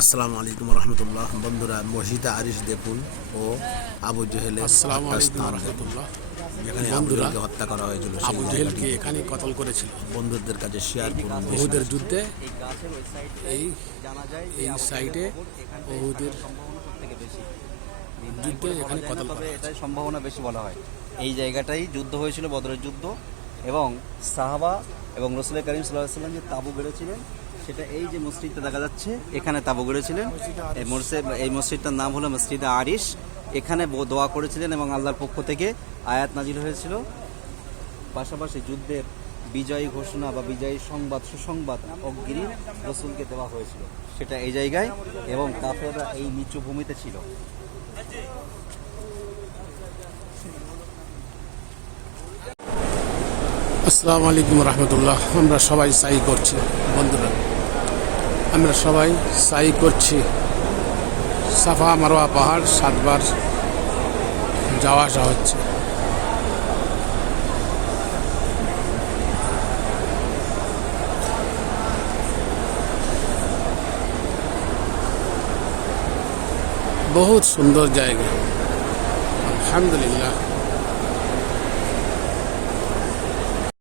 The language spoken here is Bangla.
আসসালামু আলাইকুম রহমতুল্লাহ। বন্ধুরা, মসজিদে আরিশ দেখুন ও আবু জেহেলের আসসালামু আলাইকুম স্থান দেখুন, রহমতুল্লাহ। যেখানে আবু বন্ধুরা, জেহেলকে হত্যা করা হয়েছিল। সেই আবু জায়গাটি জেহেলকে এখানেই কতল করেছিল বন্ধুদের কাছে শেয়ার করুন। উহুদের যুদ্ধে। এই গাছের ওই সাইডে এই জানা যায় যে এই আবু সাইডে জেহেলের কবর এখানটায় উহুদের থাকার সম্ভাবনা সবথেকে বেশি। যুদ্ধে নির্ণয় করে এখানে বলা যায় না, কতল তবে করা এটাই সম্ভাবনা বেশি বলা হয়। এই জায়গাটাই যুদ্ধ হয়েছিল, বদরের যুদ্ধ, এবং সাহাবা এবং রাসূল করিম সাল্লাল্লাহু আলাইহি ওয়াসাল্লাম যে তাঁবু গড়েছিলেন সেটা এই যে মসজিদটা দেখা যাচ্ছে, এখানে তাঁবু গড়েছিলেন। এই মসজিদটার নাম হলো মসজিদে আরিশ। এখানে দোয়া করেছিলেন এবং আল্লাহর পক্ষ থেকে আয়াত নাজিল হয়েছিল। পাশাপাশি যুদ্ধের বিজয়ী ঘোষণা বা বিজয়ী সংবাদ, সুসংবাদ অগ্রিম রসুলকে দেওয়া হয়েছিল, সেটা এই জায়গায়, এবং কাফেররা এই নিচু ভূমিতে ছিল। আসসালামু আলাইকুম রহমতুল্লাহ। আমরা সবাই সাই করছি বন্ধুরা, আমরা সবাই সাই করছি। সাফা মারওয়া পাহাড় 7 বার যাওয়া আসা হচ্ছে। বহুত সুন্দর জায়গা, আলহামদুলিল্লাহ।